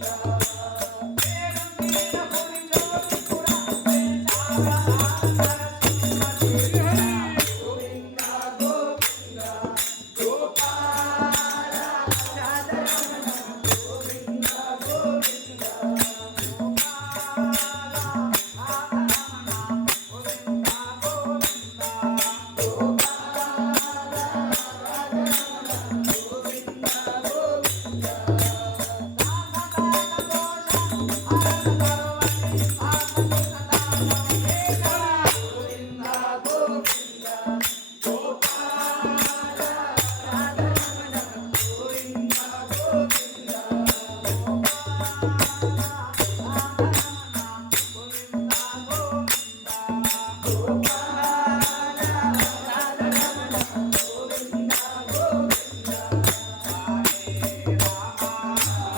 love.